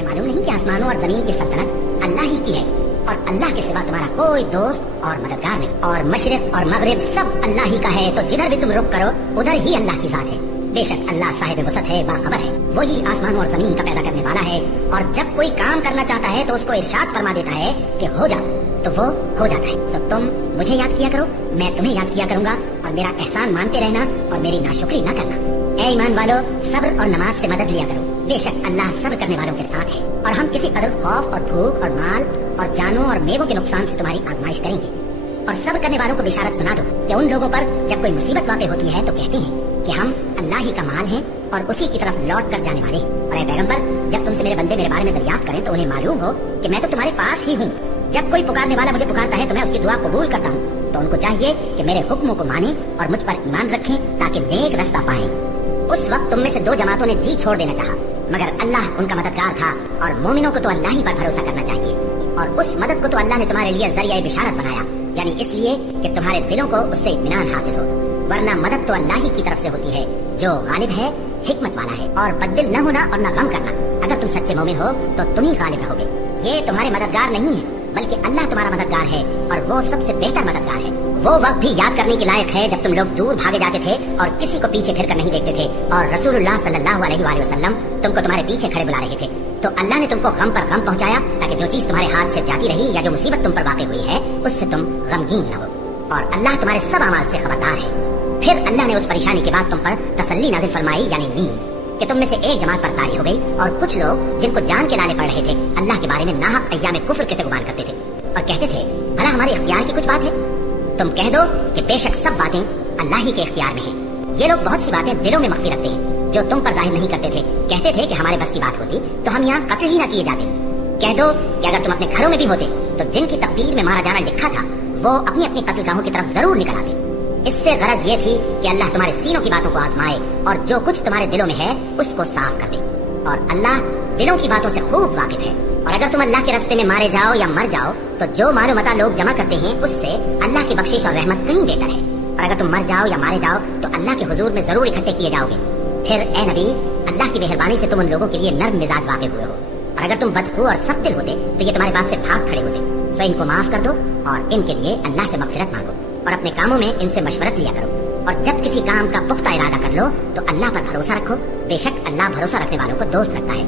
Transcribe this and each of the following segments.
तुम्हें मालूम नहीं कि आसमानों और जमीन की सल्तनत अल्लाह ही की है और अल्लाह के सिवा तुम्हारा कोई दोस्त और मददगार नहीं, और मशरिक और मगरिब सब अल्लाह ही का है, तो जिधर भी तुम रुख करो उधर ही अल्लाह की जात है। बेशक अल्लाह साहिब वसत है, बाखबर है, वही आसमान और जमीन का पैदा करने वाला है, और जब कोई काम करना चाहता है तो उसको इरशाद फरमा देता है कि हो जा, तो वो हो जाता है। तो तुम मुझे याद किया करो, मैं तुम्हें याद किया करूंगा, और मेरा एहसान मानते रहना और मेरी नाशुक्री न करना। ए ईमान वालो, सब्र और नमाज से मदद लिया करो, बेशक अल्लाह सब्र करने वालों के साथ है। और हम किसी कदर खौफ और भूख और माल और जानों और मेवों के नुकसान से तुम्हारी आजमाइश करेंगे। और सब्र करने वालों को बिशारत सुना दो कि उन लोगों पर जब कोई मुसीबत वाक़ई होती है तो कहते हैं कि हम अल्लाह ही का माल हैं और उसी की तरफ लौट कर जाने वाले हैं। और ए पैगंबर, जब तुमसे मेरे बंदे मेरे बारे में दरियाफ्त करें तो उन्हें मालूम हो कि मैं तो तुम्हारे पास ही हूँ। जब कोई पुकारने वाला मुझे पुकारता है तो मैं उसकी दुआ कबूल करता हूँ। तो उनको चाहिए कि मेरे हुक्मों को माने और मुझ पर ईमान रखें ताकि नेक रास्ता पाएं। उस वक्त तुम में से दो जमातों ने जी छोड़ देना चाहा, मगर अल्लाह उनका मददगार था, और मोमिनों को तो अल्लाह ही पर भरोसा करना चाहिए। और उस मदद को तो अल्लाह ने तुम्हारे लिए जरिया बिशारत बनाया, यानी इसलिए कि तुम्हारे दिलों को उससे इत्मीनान हासिल हो, वरना मदद तो अल्लाह ही की तरफ से होती है जो गालिब है, हिकमत वाला है। और बददिल न होना और न गम करना, अगर तुम सच्चे मोमिन हो तो तुम ही गालिब रहोगे। ये तुम्हारे मददगार नहीं है, बल्कि अल्लाह तुम्हारा मददगार है, और वो सबसे बेहतर मददगार है। वो वक्त भी याद करने के लायक है जब तुम लोग दूर भागे जाते थे और किसी को पीछे फिर कर नहीं देखते थे, और रसूलुल्लाह सल्लल्लाहु अलैहि वसल्लम तुमको तुम्हारे पीछे खड़े बुला रहे थे। तो अल्लाह ने तुमको गम पर गम पहुंचाया, ताकि जो चीज तुम्हारे हाथ से जाती रही या जो मुसीबत तुम पर वाक़ई हुई है उससे तुम गमगीन न हो। और अल्लाह तुम्हारे सब अमाल से खबरदार है। फिर अल्लाह ने उस परेशानी के बाद तुम पर तसल्ली नाजिल फरमाई, यानी नींद, कि तुम में से एक जमात पर तारी हो गई, और कुछ लोग जिनको जान के लाले पड़ रहे थे अल्लाह के बारे में नाहक अय्याम कुफ्र के से गुमान करते थे और कहते थे भला हमारे इख्तियार की कुछ बात है। तुम कह दो कि बेशक सब बातें अल्लाह ही के इख्तियार में हैं। ये लोग बहुत सी बातें दिलों में मख्फी रखते हैं जो तुम पर जाहिर नहीं करते थे। कहते थे कि हमारे बस की बात होती तो हम यहाँ कत्ल ही न किए जाते। कह दो कि अगर तुम अपने घरों में भी होते तो जिनकी तकदीर में मारा जाना लिखा था वो अपनी अपनी कत्लगाहों की तरफ जरूर निकल आते। इससे गरज ये थी कि अल्लाह तुम्हारे सीनों की बातों को आजमाए और जो कुछ तुम्हारे दिलों में है उसको साफ कर दे। और अल्लाह दिलों की बातों से खूब वाकिफ है। और अगर तुम अल्लाह के रास्ते में मारे जाओ या मर जाओ तो जो मालूमात लोग जमा करते हैं उससे अल्लाह की बख्शिश और रहमत कहीं बेहतर है। और अगर तुम मर जाओ या मारे जाओ तो अल्लाह के हुजूर में जरूर इकट्ठे किए जाओगे। फिर ए नबी, अल्लाह की मेहरबानी से तुम उन लोगों के लिए नर्म मिजाज वाक़ई हुए हो, और अगर तुम बदखू और सख्त दिल होते तो ये तुम्हारे पास से भाग खड़े होते। सो इनको माफ कर दो और इनके लिए अल्लाह से मगफिरत मांगो, और अपने कामों में इनसे मशवरत लिया करो। और जब किसी काम का पुख्ता इरादा कर लो तो अल्लाह पर भरोसा रखो, बेशक अल्लाह भरोसा रखने वालों को दोस्त रखता है।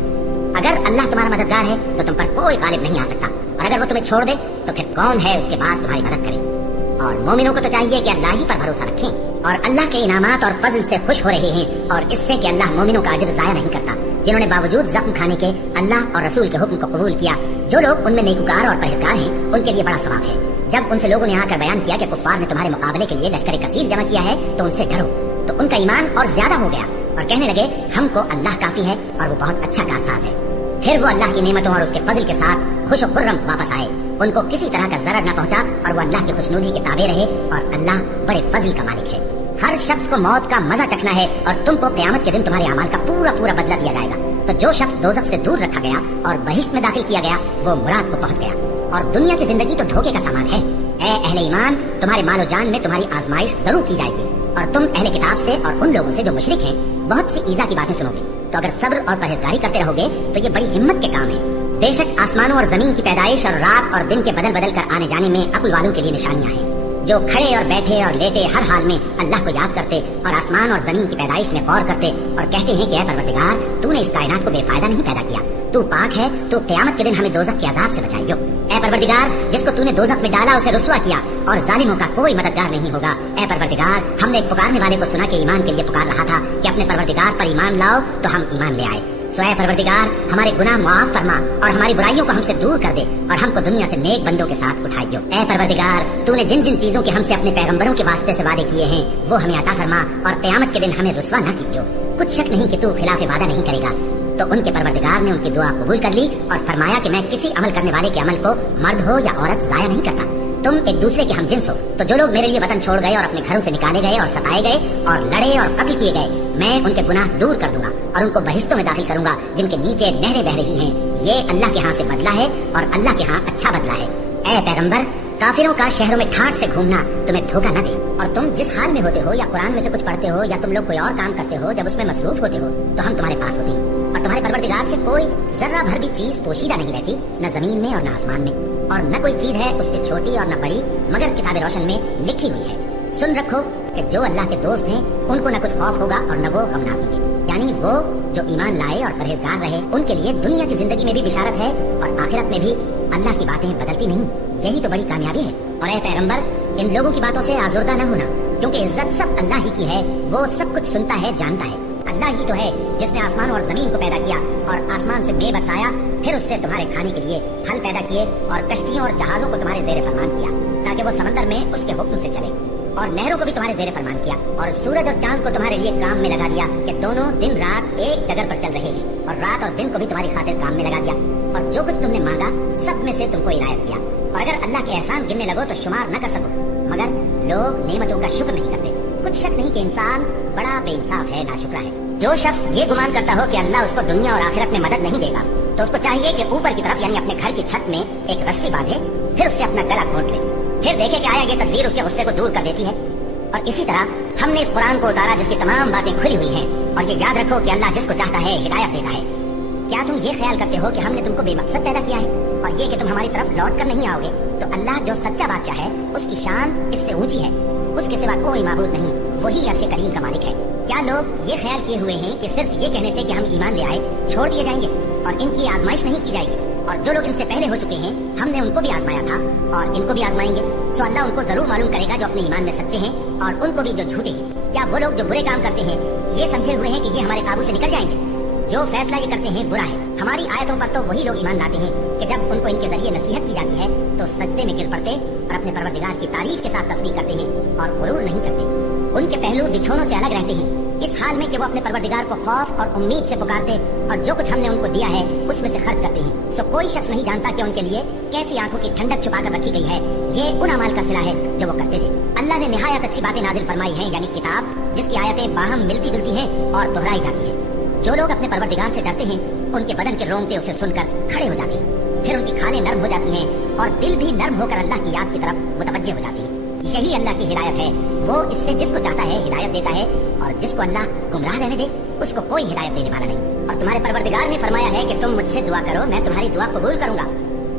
अगर अल्लाह तुम्हारा मददगार है तो तुम पर कोई गालिब नहीं आ सकता, और अगर वो तुम्हें छोड़ दे तो फिर कौन है उसके बाद तुम्हारी मदद करे। और मोमिनों को तो चाहिए कि अल्लाह ही पर भरोसा रखें और अल्लाह के इनामात और फजल से खुश हो रहे हैं, और इससे कि अल्लाह मोमिनों का अजर जाया नहीं करता जिन्होंने बावजूद जख्म खाने के अल्लाह और रसूल के हुक्म को कबूल किया। जो लोग उनमें नेकूकार और परहेजगार हैं उनके लिए बड़ा सवाब है। जब उनसे लोगों ने आकर बयान किया कि कुफ्फार ने तुम्हारे मुकाबले के लिए लश्कर कसीर जमा किया है तो उनसे डरो, तो उनका ईमान और ज्यादा हो गया और कहने लगे हमको अल्लाह काफी है और वो बहुत अच्छा कारसाज है। फिर वो अल्लाह की नेमतों और उसके फजल के साथ खुश और खुर्रम वापस आए। उनको किसी तरह का जरर न पहुंचा और वो अल्लाह की खुशनुदी के ताबे रहे, और अल्लाह बड़े फजल का मालिक है। हर शख्स को मौत का मजा चखना है और तुमको क़यामत के दिन तुम्हारे अमाल का पूरा पूरा बदला दिया जाएगा। तो जो शख्स दोज़ख से दूर रखा गया और बहिश्त में दाखिल किया गया वो मुराद को पहुंच गया, और दुनिया की जिंदगी तो धोखे का सामान है। ए अहले ईमान, तुम्हारे मालो जान में तुम्हारी आजमाइश जरूर की जाएगी, और तुम अहले किताब से और उन लोगों से जो मुशरिक हैं बहुत सी ईजा की बातें सुनोगे। तो अगर सब्र और परहेजगारी करते रहोगे तो ये बड़ी हिम्मत के काम है। बेशक आसमानों और जमीन की पैदाइश और रात और दिन के बदल बदल कर आने जाने में अक्ल वालों के लिए निशानियां हैं, जो खड़े और बैठे और लेटे हर हाल में अल्लाह को याद करते और आसमान और जमीन की पैदाइश में गौर करते और कहते हैं कि ऐ परवरदिगार, तूने इस कायनात को बेफायदा नहीं पैदा किया, तू पाक है, तू क़यामत के दिन हमें दोज़ख के अजाब से बचाइयो। ऐ परवरदिगार, जिसको तूने दोज़ख में डाला उसे रुस्वा किया और जालिमों का कोई मददगार नहीं होगा। ऐ परवरदिगार, हमने एक पुकारने वाले को सुना कि ईमान के लिए पुकार रहा था कि अपने परवरदिगार पर ईमान लाओ, तो हम ईमान ले आए। सो ऐ परवरदिगार, हमारे गुनाह माफ फरमा और हमारी बुराइयों को हमसे दूर कर दे और हमको दुनिया से नेक बंदों के साथ उठाइयो। ऐ परवरदिगार, तूने जिन जिन चीजों के हमसे अपने पैगंबरों के वास्ते से वादे किए हैं वो हमें अता फरमा और क़यामत के दिन हमें रुस्वा न कीजियो। कुछ शक नहीं कि तू खिलाफ वादा नहीं करेगा। तो उनके परवरदिगार ने उनकी दुआ कबूल कर ली और फरमाया कि मैं किसी अमल करने वाले के अमल को मर्द हो या औरत जाया नहीं करता। तुम एक दूसरे के हम जिन्स हो, तो जो लोग मेरे लिए वतन छोड़ गए और अपने घरों से निकाले गए और सताए गए और लड़े और कत्ल किए गए, मैं उनके गुनाह दूर कर दूंगा और उनको बहिश्तों में दाखिल करूंगा जिनके नीचे नहरें बह रही हैं। ये अल्लाह के यहाँ से बदला है और अल्लाह के यहाँ अच्छा बदला है। ऐ पैगंबर, काफिरों का शहरों में ठाठ से घूमना तुम्हें धोखा न दे, और तुम जिस हाल में होते हो या कुरान में से कुछ पढ़ते हो या तुम लोग कोई और काम करते हो, जब उसमें मसरूफ होते हो तो हम तुम्हारे पास होते हैं। और तुम्हारे परवरदिगार से कोई जर्रा भर भी चीज पोशीदा नहीं रहती, न जमीन में और न आसमान में, और न कोई चीज है उससे छोटी और न बड़ी मगर किताब रोशन में लिखी हुई है। सुन रखो कि जो अल्लाह के दोस्त हैं उनको न कुछ खौफ होगा और न वो गमनाक होंगे, यानी वो जो ईमान लाए और परहेजगार रहे उनके लिए दुनिया की जिंदगी में भी बिशारत है और आखिरत में भी अल्लाह की बातें बदलती नहीं। यही तो बड़ी कामयाबी है। और ऐ पैगंबर, इन लोगों की बातों से आजुर्दा न होना, क्योंकि इज्जत सब अल्लाह ही की है। वो सब कुछ सुनता है, जानता है। अल्लाह ही तो है जिसने आसमान और जमीन को पैदा किया और आसमान से मेघ बरसाया, फिर उससे तुम्हारे खाने के लिए फल पैदा किए और कश्तियों और जहाजों को तुम्हारे जेर फरमान किया ताकि वो समंदर में उसके हुक्म से चले, और नहरों को भी तुम्हारे जेर फरमान किया, और सूरज और चांद को तुम्हारे लिए काम में लगा दिया कि दोनों दिन रात एक डगर पर चल रहे हैं, और रात और दिन को भी तुम्हारी खातिर काम में लगा दिया, और जो कुछ तुमने मांगा सब में से तुमको इनायत किया। और अगर अल्लाह के एहसान गिनने लगो तो शुमार न कर सको, मगर लोग नेमतों का शुक्र नहीं करते। कुछ शक नहीं कि इंसान बड़ा बेइंसाफ है, नाशुक्रा है। जो शख्स ये गुमान करता हो कि अल्लाह उसको दुनिया और आखिरत में मदद नहीं देगा, तो उसको चाहिए कि ऊपर की तरफ यानी अपने घर की छत में एक रस्सी बांधे, फिर उससे अपना गला घोंट ले, फिर देखे कि आया ये तदबीर उसके गुस्से को दूर कर देती है। और इसी तरह हमने इस कुरान को उतारा जिसकी तमाम बातें खुली हुई हैं, और ये याद रखो कि अल्लाह जिसको चाहता है हिदायत देता है। क्या तुम ये ख्याल करते हो कि हमने तुमको बेमकसद पैदा किया है और ये कि तुम हमारी तरफ लौट कर नहीं आओगे? तो अल्लाह जो सच्चा बादशाह है उसकी शान इससे ऊंची है, उसके सिवा कोई माबूद नहीं, वही अर्श करीम का मालिक है। क्या लोग ये ख्याल किए हुए हैं कि सिर्फ ये कहने से कि हम ईमान ले आए छोड़ दिए जाएंगे और इनकी आजमाइश नहीं की जाएगी? और जो लोग इनसे पहले हो चुके हैं हमने उनको भी आजमाया था और इनको भी आजमाएंगे। सो अल्लाह उनको जरूर मालूम करेगा जो अपने ईमान में सच्चे हैं और उनको भी जो झूठे हैं। क्या वो लोग जो बुरे काम करते हैं ये समझे हुए हैं कि ये हमारे काबू से निकल जाएंगे? जो फैसला ये करते हैं बुरा है। हमारी आयतों पर तो वही लोग ईमान लाते हैं कि जब उनको इनके जरिए नसीहत की जाती है तो सजदे में गिर पड़ते और अपने परवरदिगार की तारीफ के साथ तस्बीह करते हैं और गुरूर नहीं करते। उनके पहलू बिछोनों से अलग रहते हैं, इस हाल में कि वो अपने परवरदिगार को खौफ और उम्मीद से पुकारते और जो कुछ हमने उनको दिया है उसमें से खर्च करते हैं। सो कोई शख्स नहीं जानता कि उनके लिए कैसी आंखों की ठंडक छुपा कर रखी गई है। ये उन अमाल का सिला है जो वो करते थे। अल्लाह ने निहायत अच्छी बातें नाजिल फरमाई हैं, यानी किताब जिसकी आयतें बाहम मिलती जुलती हैं और दोहराई जाती है। जो लोग अपने परवरदिगार से डरते हैं उनके बदन के रोंगटे उसे सुनकर खड़े हो जाते हैं, फिर उनकी खालें नर्म हो जाती हैं और दिल भी नर्म होकर अल्लाह की याद की तरफ मुतवज्जे हो जाते हैं। यही अल्लाह की हिदायत है। वो इससे जिसको चाहता है हिदायत देता है और जिसको अल्लाह गुमराह रहने दे उसको कोई हिदायत देने वाला नहीं। और तुम्हारे परवरदिगार ने फरमाया है कि तुम मुझसे दुआ करो, मैं तुम्हारी दुआ कबूल करूंगा।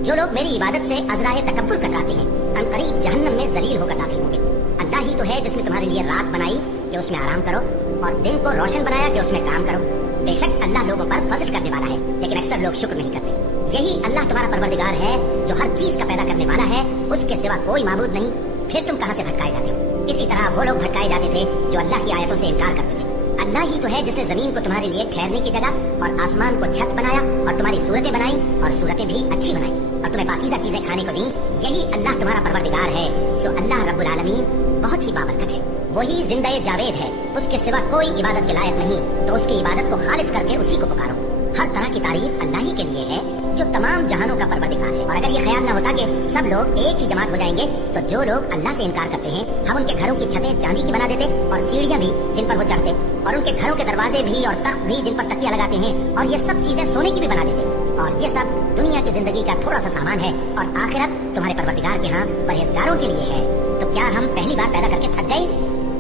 जो लोग मेरी इबादत से अज़राए तकब्बुर कतराते हैं अनकरीब जहन्नम में जलील होकर दाखिल होंगे। अल्लाह ही तो है जिसने तुम्हारे लिए रात बनाई कि उसमें आराम करो और दिन को रोशन बनाया कि उसमें काम करो। बेशक अल्लाह लोगों पर फजल करने वाला है, लेकिन अक्सर लोग शुक्र नहीं करते। यही अल्लाह तुम्हारा परवरदिगार है जो हर चीज का पैदा करने वाला है, उसके सिवा कोई माबूद नहीं। फिर तुम कहां से भटकाए जाते हो? इसी तरह वो लोग भटकाए जाते थे जो अल्लाह की आयतों से इनकार करते थे। अल्लाह ही तो है जिसने जमीन को तुम्हारे लिए ठहरने की जगह और आसमान को छत बनाया और तुम्हारी सूरतें बनाई और सूरतें भी अच्छी बनाई और तुम्हें पाकीज़ा चीजें खाने को दी। यही अल्लाह तुम्हारा परवरदिगार है। सो अल्लाह रब्बुल आलमीन बहुत ही बाबरकत है, वही जिंदा जावेद है, उसके सिवा कोई इबादत के लायक नहीं। तो उसकी इबादत को खालिस करके उसी को पुकारो। हर तरह की तारीफ अल्लाह ही के लिए है जो तमाम जहानों का परवरदिगार है। और अगर ये ख्याल न होता कि सब लोग एक ही जमात हो जाएंगे तो जो लोग अल्लाह से इनकार करते हैं हम उनके घरों की छतें चांदी की बना देते और सीढ़ियां भी जिन पर वो चढ़ते और उनके घरों के दरवाजे भी और तख्त भी जिन पर तकिया लगाते हैं और ये सब चीजें सोने की भी बना देते। और ये सब दुनिया की जिंदगी का थोड़ा सा सामान है और आखिरत तुम्हारे परवरदिगार के यहाँ परहेजगारों के लिए है। तो क्या हम पहली बार पैदा करके थक गए?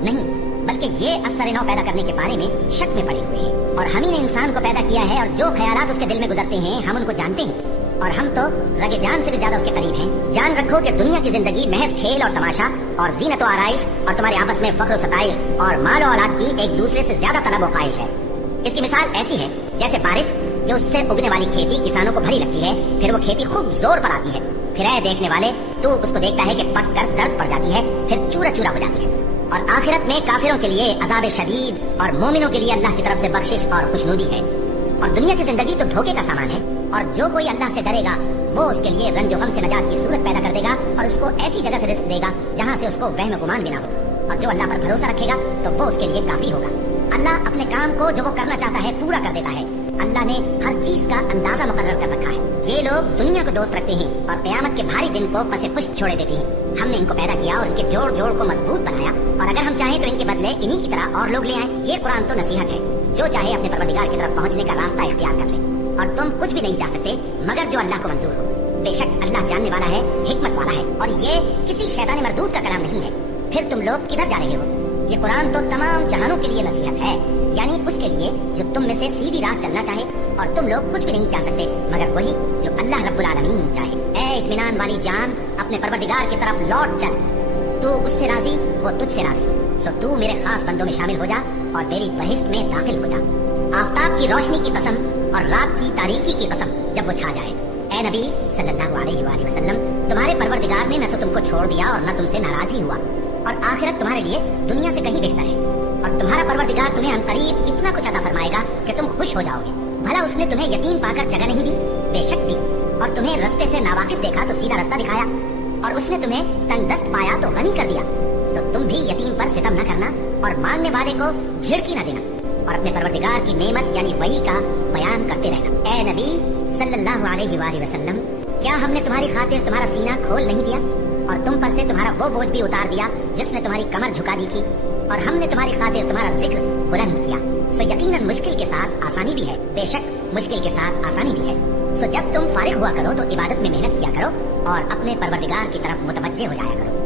नहीं, बल्कि ये असर नौ पैदा करने के बारे में शक में पड़े हुए हैं। और हम ही ने इंसान को पैदा किया है और जो ख्यालात उसके दिल में गुजरते हैं हम उनको जानते हैं और हम तो रगे जान से भी ज्यादा उसके करीब हैं। जान रखो कि दुनिया की जिंदगी महज खेल और तमाशा और जीनत और आराइश और तुम्हारे आपस में फख्र सताइश और माल और औलाद की एक दूसरे से ज्यादा तलब और ख्वाहिश है। इसकी मिसाल ऐसी है जैसे बारिश जो उससे उगने वाली खेती किसानों को भरी लगती है, फिर वो खेती खूब जोर पर आती है, फिर ऐ देखने वाले तू उसको देखता है कि पक कर जर्द पड़ जाती है, फिर चूरा चूरा हो जाती है। और आखिरत में काफिरों के लिए अजाब शदीद और मोमिनों के लिए अल्लाह की तरफ से बख्शिश और खुशनुदी है। और दुनिया की जिंदगी तो धोखे का सामान है और जो कोई अल्लाह से डरेगा वो उसके लिए रंजो गम से नजात की सूरत पैदा कर देगा और उसको ऐसी जगह से रिस्क देगा जहाँ से उसको वहम गुमान भी ना हो। और जो अल्लाह पर भरोसा रखेगा तो वो उसके लिए काफी होगा। अल्लाह अपने काम को जो वो करना चाहता है पूरा कर देता है। अल्लाह ने हर चीज का अंदाजा मुकर्रर कर रखा है। ये लोग दुनिया को दोस्त रखते हैं और क़यामत के भारी दिन को पसे पुष्ट छोड़े देते हैं। हमने इनको पैदा किया और इनके जोड़ जोड़ को मजबूत बनाया और अगर हम चाहें तो इनके बदले इन्हीं की तरह और लोग ले आए। ये कुरान तो नसीहत है, जो चाहे अपने परवरदिगार की तरफ पहुंचने का रास्ता इख्तियार कर ले और तुम कुछ भी नहीं जा सकते मगर जो अल्लाह को मंजूर हो। बेशक अल्लाह जानने वाला है, हिकमत वाला है और ये किसी शैतान मरदूद का कलाम नहीं है। फिर तुम लोग किधर जा रहे हो? ये कुरान तो तमाम जहानों के लिए नसीहत है, यानी उसके लिए जो तुम में से सीधी राह चलना चाहे اور تم لوگ کچھ بھی نہیں چاہ سکتے مگر وہی جو اللہ رب العالمین چاہے۔ اے اطمینان والی جان، اپنے پروردگار کی طرف لوٹ چل، تو اس سے راضی وہ تجھ سے راضی، سو تو میرے خاص بندوں میں شامل ہو جا اور میری بہشت میں داخل ہو جا۔ آفتاب کی روشنی کی قسم اور رات کی تاریکی کی قسم جب وہ چھا جائے، اے نبی صلی اللہ علیہ وآلہ وسلم، تمہارے پروردگار نے نہ تو تم کو چھوڑ دیا اور نہ تم سے ناراض ہی ہوا، اور آخرت تمہارے لیے دنیا سے کہیں بہتر ہے، اور تمہارا پروردگار تمہیں عنقریب اتنا کچھ عطا فرمائے گا کہ تم خوش ہو جاؤ گے۔ بھلا اس نے تمہیں یتیم پا کر جگہ نہیں دی؟ بے شک دی، اور تمہیں رستے سے ناواقف دیکھا تو سیدھا رستہ دکھایا، اور اس نے تمہیں تنگ دست پایا تو غنی کر دیا، تو تم بھی یتیم پر ستم نہ کرنا اور مانگنے والے کو جھڑکی نہ دینا، اور اپنے پروردگار کی نعمت یعنی وحی کا بیان کرتے رہنا۔ اے نبی صلی اللہ علیہ وآلہ وسلم، کیا ہم نے تمہاری خاطر تمہارا سینہ کھول نہیں دیا اور تم پر سے تمہارا وہ بوجھ بھی اتار دیا جس نے تمہاری کمر جھکا دی تھی، اور ہم نے تمہاری خاطر تمہارا ذکر بلند کیا؟ سو یقیناً مشکل کے ساتھ آسانی بھی ہے، بے شک مشکل کے ساتھ آسانی بھی ہے۔ سو جب تم فارغ ہوا کرو تو عبادت میں محنت کیا کرو اور اپنے پروردگار کی طرف متوجہ ہو جایا کرو۔